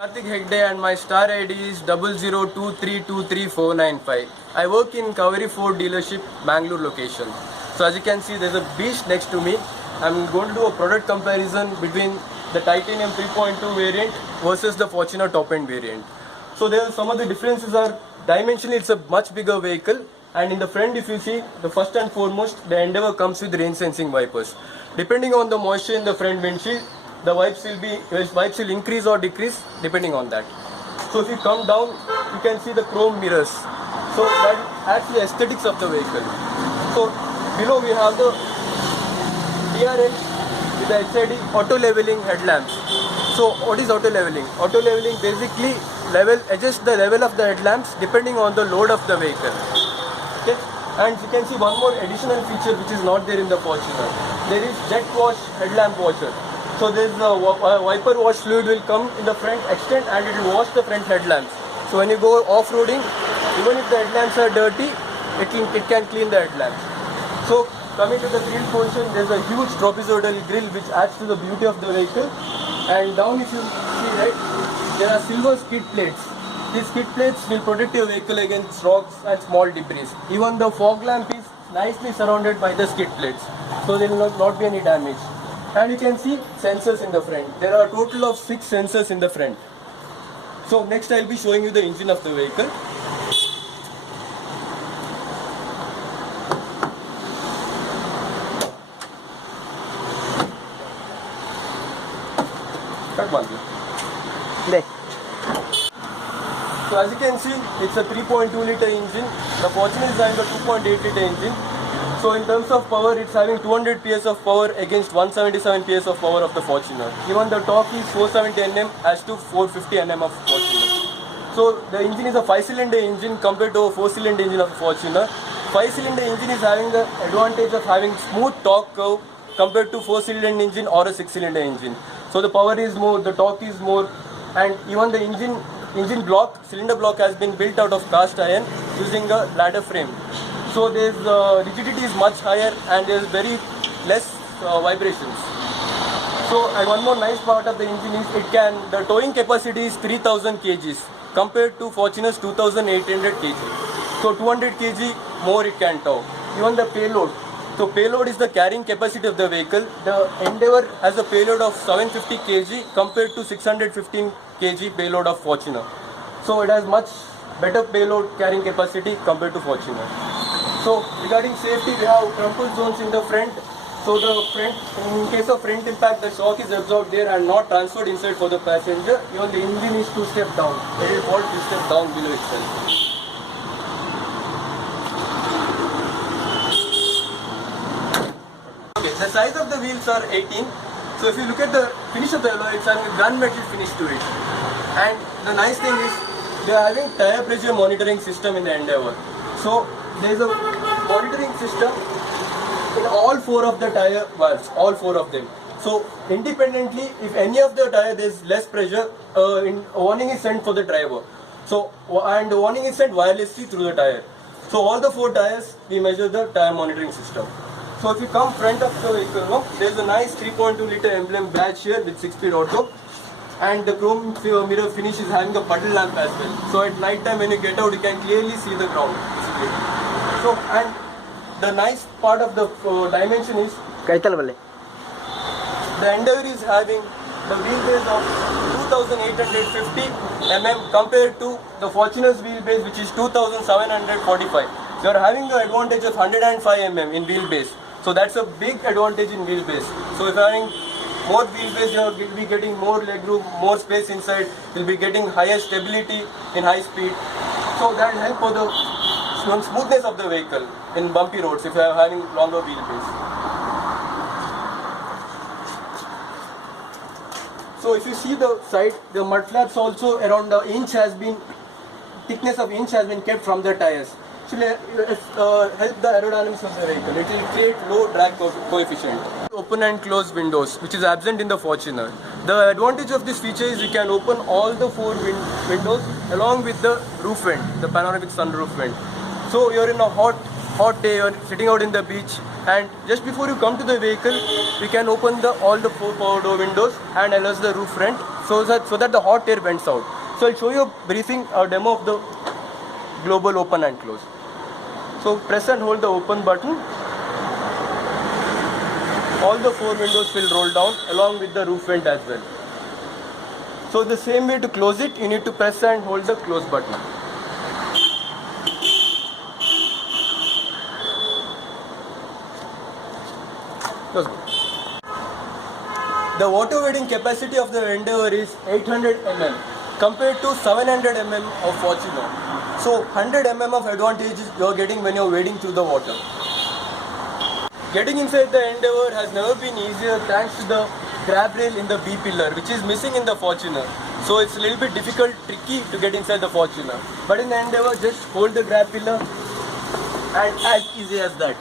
Karthik Hegde and my star ID is 0023233495. I work in Kaveri Ford dealership, Bangalore location. So as you can see, there's a beast next to me. I'm going to do a product comparison between the Titanium 3.2 variant versus the Fortuner top end variant. So there are some of the differences are dimensionally it's a much bigger vehicle, and in the front if you see, the first and foremost, the Endeavour comes with rain sensing wipers. Depending on the moisture in the front windshield, the wipes will increase or decrease depending on that. So if you come down, you can see the chrome mirrors. So that adds to the aesthetics of the vehicle. So below we have the DRL with the HID auto leveling headlamps. So what is auto leveling? Auto leveling basically adjusts the level of the headlamps depending on the load of the vehicle. Okay? And you can see one more additional feature which is not there in the Fortuner. There is jet wash headlamp washer. So this wiper wash fluid will come in the front extent and it will wash the front headlamps. So when you go off-roading, even if the headlamps are dirty, it can clean the headlamps. So coming to the grill portion, there is a huge trapezoidal grill which adds to the beauty of the vehicle. And down if you see right, there are silver skid plates. These skid plates will protect your vehicle against rocks and small debris. Even the fog lamp is nicely surrounded by the skid plates. So there will not be any damage. And you can see sensors in the front. There are a total of 6 sensors in the front. So next I will be showing you the engine of the vehicle. So as you can see, it's a 3.2 liter engine. The Fortuner is having a 2.8 liter engine. So in terms of power, it's having 200 PS of power against 177 PS of power of the Fortuner. Even the torque is 470 Nm as to 450 Nm of Fortuner. So the engine is a 5-cylinder engine compared to a 4-cylinder engine of Fortuner. 5-cylinder engine is having the advantage of having smooth torque curve compared to 4-cylinder engine or a 6-cylinder engine. So the power is more, the torque is more, and even the engine cylinder block has been built out of cast iron using a ladder frame. So there's rigidity is much higher and there's very less vibrations. So and one more nice part of the engine is the towing capacity is 3000 kgs compared to Fortuner's 2800 kg. So 200 kg more it can tow. Even the payload. So payload is the carrying capacity of the vehicle. The Endeavour has a payload of 750 kg compared to 615 kg payload of Fortuner. So it has much better payload carrying capacity compared to Fortuner. So regarding safety, we have crumple zones in the front. So the front, in case of front impact, the shock is absorbed there and not transferred inside for the passenger. Even the engine is 2 steps down. It will fall 2 steps down below itself. Okay, the size of the wheels are 18. So if you look at the finish of the alloy, it's having a gunmetal finish to it. And the nice thing is, they are having tire pressure monitoring system in the Endeavour. So there is a monitoring system in all 4 of the tire valves, all 4 of them. So independently, if any of the tire there is less pressure, warning is sent for the driver. So and the warning is sent wirelessly through the tire. So all the 4 tires, we measure the tire monitoring system. So if you come front of the vehicle, there is a nice 3.2 liter emblem badge here with 6-speed auto. And the chrome mirror finish is having a puddle lamp as well. So at night time when you get out, you can clearly see the ground. So and the nice part of the dimension is the Endeavour is having the wheelbase of 2850 mm compared to the Fortuner's wheelbase which is 2745. You are having the advantage of 105 mm in wheelbase. So that's a big advantage in wheelbase. So if you are having more wheelbase, you will be getting more legroom, more space inside, you will be getting higher stability in high speed. So that will help for the smoothness of the vehicle in bumpy roads if you are having longer wheelbase. So if you see the side, the mud flaps also around the thickness of inch has been kept from the tires. Help the aerodynamics of the vehicle. It will create low drag coefficient. Open and close windows, which is absent in the Fortuner. The advantage of this feature is you can open all the 4 windows along with the roof vent, the panoramic sunroof vent. So you're in a hot day, you're sitting out in the beach, and just before you come to the vehicle, you can open all the 4 power door windows and allows the roof vent so that the hot air vents out. So I'll show you a briefing or demo of the global open and close. So press and hold the open button. All the 4 windows will roll down along with the roof vent as well. So the same way to close it, you need to press and hold the close button. Close. The water weighting capacity of the Endeavour is 800 mm compared to 700 mm of Fortuner. So 100 mm of advantage you are getting when you are wading through the water. Getting inside the Endeavour has never been easier thanks to the grab rail in the B pillar, which is missing in the Fortuner. So it's a little bit difficult, tricky to get inside the Fortuner. But in the Endeavour, just hold the grab pillar and as easy as that.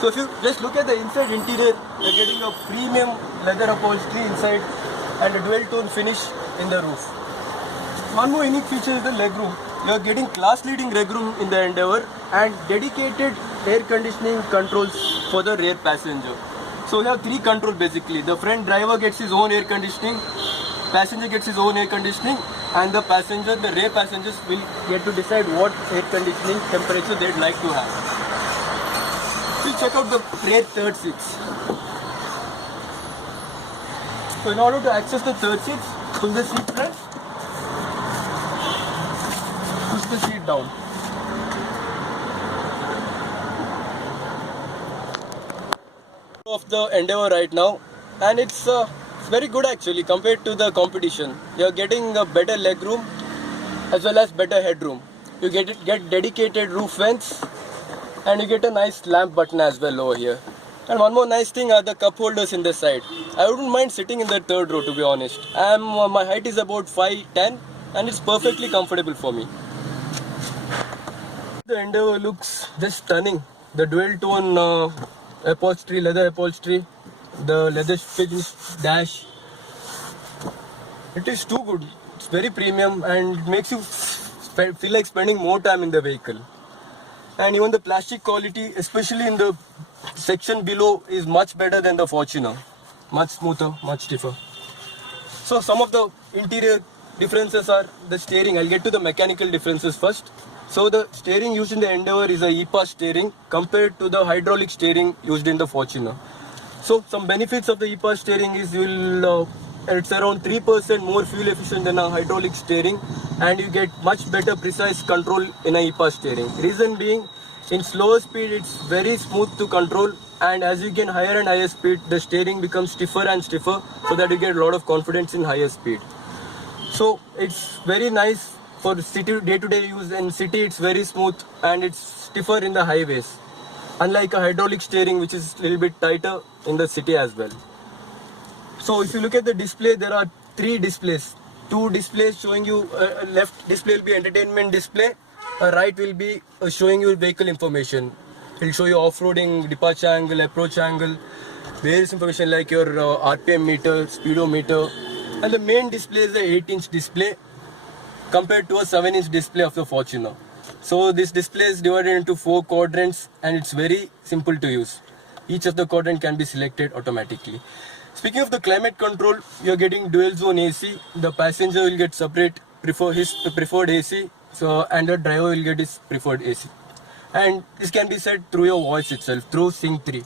So if you just look at the inside interior, you're getting a premium leather upholstery inside and a dual tone finish in the roof. One more unique feature is the legroom. You're getting class leading legroom in the Endeavour and dedicated air conditioning controls for the rear passenger. So we have 3 controls basically. The front driver gets his own air conditioning, passenger gets his own air conditioning, and the rear passengers will get to decide what air conditioning temperature they'd like to have. We'll check out the rear third seats. So in order to access the third seats, pull the seat press, push the seat down. Of the Endeavour right now, and it's very good actually compared to the competition. You're getting a better legroom as well as better headroom. You get dedicated roof vents, and you get a nice lamp button as well over here. And one more nice thing are the cup holders in the side. I wouldn't mind sitting in the third row, to be honest. My height is about 5'10", and it's perfectly comfortable for me. The Endeavour looks just stunning. The dual tone upholstery, leather upholstery, the leather finish dash. It is too good. It's very premium and it makes you feel like spending more time in the vehicle. And even the plastic quality, especially in the section below, is much better than the Fortuner. Much smoother, much stiffer. So some of the interior differences are the steering. I'll get to the mechanical differences first. So the steering used in the Endeavour is a EPA steering compared to the hydraulic steering used in the Fortuner. So some benefits of the EPA steering is it's around 3% more fuel efficient than a hydraulic steering, and you get much better precise control in a EPA steering. Reason being, in slower speed it's very smooth to control, and as you gain higher and higher speed, the steering becomes stiffer and stiffer, so that you get a lot of confidence in higher speed. So it's very nice for city day-to-day use. In city it's very smooth and it's stiffer in the highways, unlike a hydraulic steering which is a little bit tighter in the city as well. So if you look at the display, there are 3 displays. 2 displays showing you, left display will be entertainment display, right will be showing you vehicle information. It will show you off-roading, departure angle, approach angle, various information like your RPM meter, speedometer, and the main display is the 8-inch display compared to a 7-inch display of the Fortuner. So this display is divided into 4 quadrants and it's very simple to use. Each of the quadrant can be selected automatically. Speaking of the climate control, you are getting dual zone AC. The passenger will get separate his preferred AC, and the driver will get his preferred AC. And this can be set through your voice itself, through Sync 3.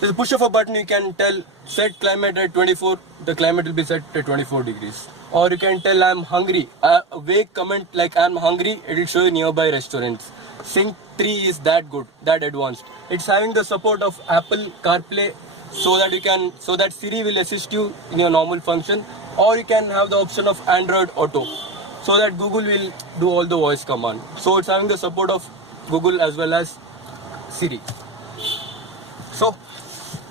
With the push of a button, you can tell set climate at 24, the climate will be set at 24 degrees. Or you can tell I'm hungry. A vague comment like I'm hungry, it will show you nearby restaurants. Sync 3 is that good, that advanced. It's having the support of Apple CarPlay, so that Siri will assist you in your normal function, or you can have the option of Android Auto, so that Google will do all the voice command. So it's having the support of Google as well as Siri. So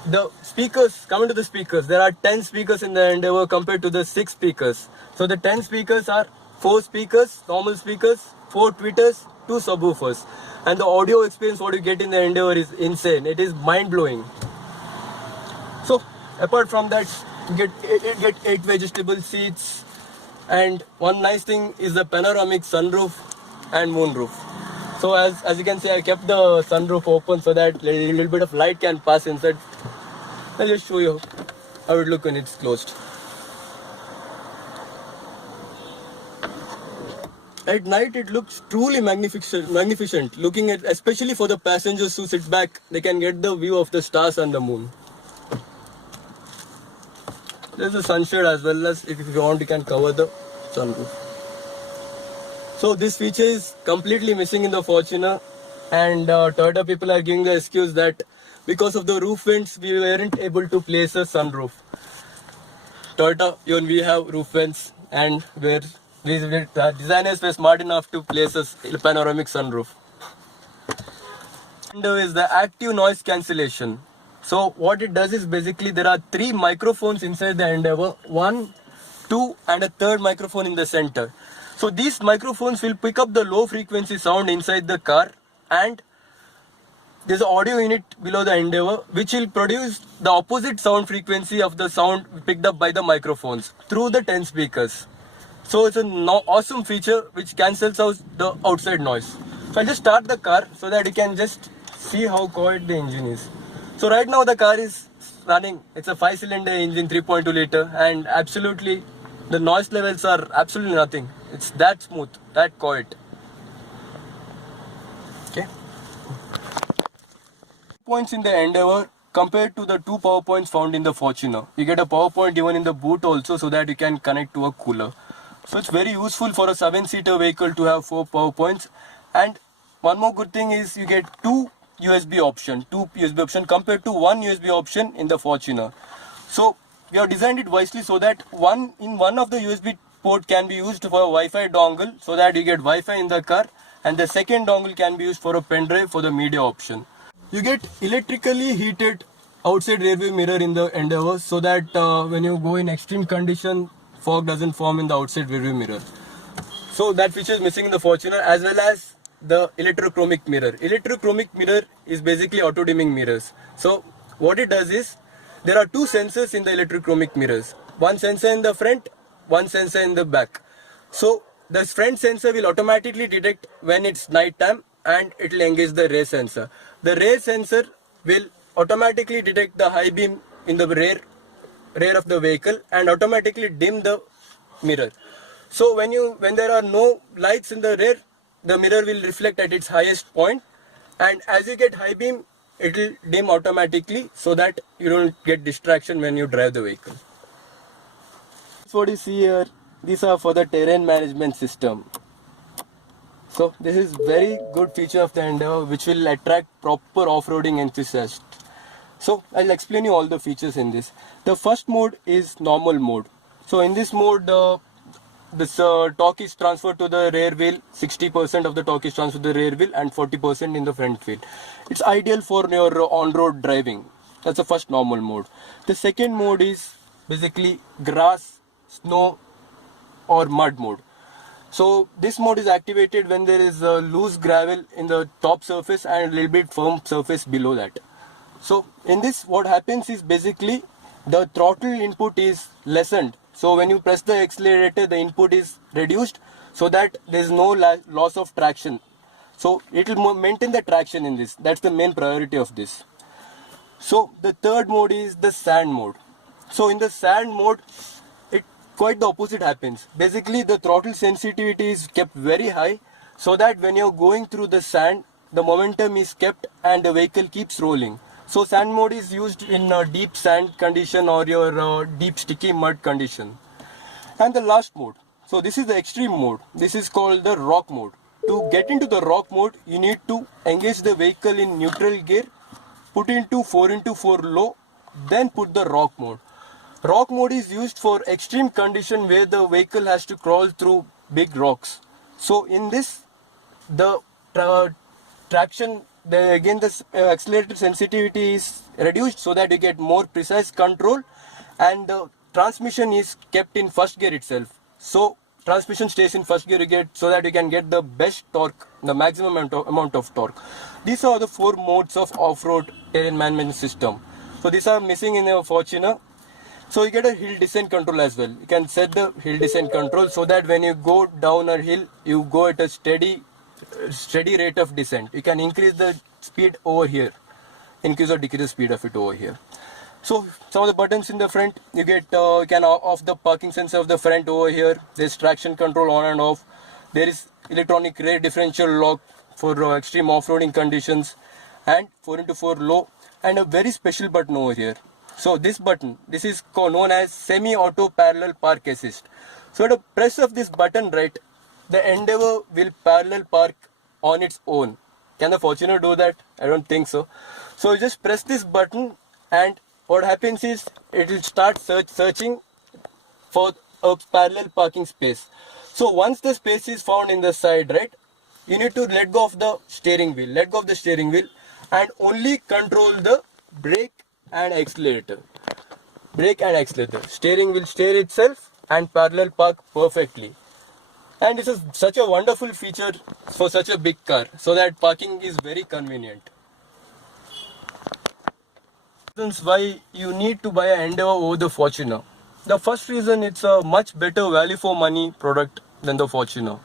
the speakers, coming to the speakers, there are 10 speakers in the Endeavour compared to the 6 speakers. So the 10 speakers are 4 speakers, normal speakers, 4 tweeters, 2 subwoofers. And the audio experience what you get in the Endeavour is insane. It is mind-blowing. So apart from that, you get 8 adjustable seats, and one nice thing is the panoramic sunroof and moonroof. So as you can see, I kept the sunroof open so that a little bit of light can pass inside. I'll just show you how it looks when it's closed. At night, it looks truly magnificent. Looking at, especially for the passengers who sit back, they can get the view of the stars and the moon. There's a sunshade as well as if you want, you can cover the sunroof. So this feature is completely missing in the Fortuner, and Toyota people are giving the excuse that because of the roof vents, we weren't able to place a sunroof. Toyota, even we have roof vents, and where the designers were smart enough to place a panoramic sunroof. And is the active noise cancellation. So what it does is basically there are 3 microphones inside the Endeavour, 1, 2 and a third microphone in the center. So these microphones will pick up the low frequency sound inside the car, and there's an audio unit below the Endeavour which will produce the opposite sound frequency of the sound picked up by the microphones through the 10 speakers. So it's an awesome feature which cancels out the outside noise. So I'll just start the car so that you can just see how quiet the engine is. So right now the car is running. It's a 5-cylinder engine, 3.2 liter, and absolutely the noise levels are absolutely nothing. It's that smooth, that quiet. Okay. Points in the Endeavour compared to the 2 power points found in the Fortuner. You get a power point even in the boot also, so that you can connect to a cooler. So it's very useful for a 7-seater vehicle to have 4 power points. And one more good thing is you get 2 USB option compared to 1 USB option in the Fortuner. So we have designed it wisely so that one of the USB port can be used for a Wi-Fi dongle, so that you get Wi-Fi in the car, and the second dongle can be used for a pen drive for the media option. You get electrically heated outside rearview mirror in the Endeavour, so that when you go in extreme condition, fog doesn't form in the outside rearview mirror. So that feature is missing in the Fortuner, as well as the electrochromic mirror. Electrochromic mirror is basically auto dimming mirrors. So what it does is there are 2 sensors in the electrochromic mirrors. One sensor in the front, one sensor in the back. So the front sensor will automatically detect when it's night time, and it will engage the rear sensor. The rear sensor will automatically detect the high beam in the rear of the vehicle and automatically dim the mirror. So when there are no lights in the rear, the mirror will reflect at its highest point, and as you get high beam, it will dim automatically, so that you don't get distraction when you drive the vehicle. What you see here, these are for the terrain management system. So this is very good feature of the Endeavour which will attract proper off-roading enthusiasts. So I'll explain you all the features in this. The first mode is normal mode. So in this mode, this torque is transferred to the rear wheel. 60% of the torque is transferred to the rear wheel and 40% in the front wheel. It's ideal for your on-road driving. That's the first normal mode. The second mode is basically grass, snow or mud mode. So this mode is activated when there is a loose gravel in the top surface and a little bit firm surface below that. So in this, what happens is basically the throttle input is lessened. So when you press the accelerator, the input is reduced so that there is no loss of traction. So it will maintain the traction in this. That's the main priority of this. So the third mode is the sand mode. So in the sand mode, quite the opposite happens. Basically the throttle sensitivity is kept very high, so that when you're going through the sand, the momentum is kept and the vehicle keeps rolling. So sand mode is used in a deep sand condition or your deep sticky mud condition. And the last mode, so this is the extreme mode. This is called the rock mode. To get into the rock mode, you need to engage the vehicle in neutral gear, put into 4x4 low, then put the rock mode. Rock mode is used for extreme condition where the vehicle has to crawl through big rocks. So in this, the traction, the accelerator sensitivity is reduced so that you get more precise control, and the transmission is kept in first gear itself. So transmission stays in first gear so that you can get the best torque, the maximum amount of torque. These are the 4 modes of off-road terrain management system. So these are missing in your Fortuner. So you get a hill descent control as well. You can set the hill descent control so that when you go down a hill, you go at a steady rate of descent. You can increase the speed over here, increase or decrease the speed of it over here. So some of the buttons in the front, you get you can off the parking sensor of the front over here. There's traction control on and off. There is electronic rear differential lock for extreme off-roading conditions, and 4x4 low, and a very special button over here. So this button, this is known as semi-auto parallel park assist. So at a press of this button, right, the Endeavour will parallel park on its own. Can the Fortuner do that? I don't think so. So you just press this button, and what happens is it will start searching for a parallel parking space. So once the space is found in the side, right, you need to let go of the steering wheel. Let go of the steering wheel and only control the brake and accelerator. Brake and accelerator. Steering will steer itself and parallel park perfectly. And this is such a wonderful feature for such a big car, so that parking is very convenient. Reasons why you need to buy an Endeavour over the Fortuner. The first reason, it's a much better value for money product than the Fortuner.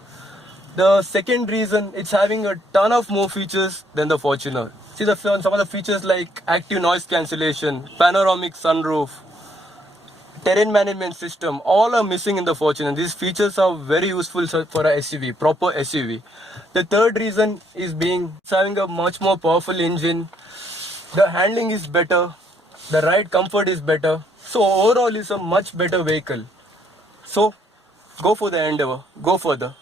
The second reason, it's having a ton of more features than the Fortuner. See some of the features like active noise cancellation, panoramic sunroof, terrain management system, all are missing in the Fortuner. These features are very useful for a SUV, proper SUV. The third reason is it's having a much more powerful engine. The handling is better. The ride comfort is better. So overall, it's a much better vehicle. So go for the Endeavour. Go further.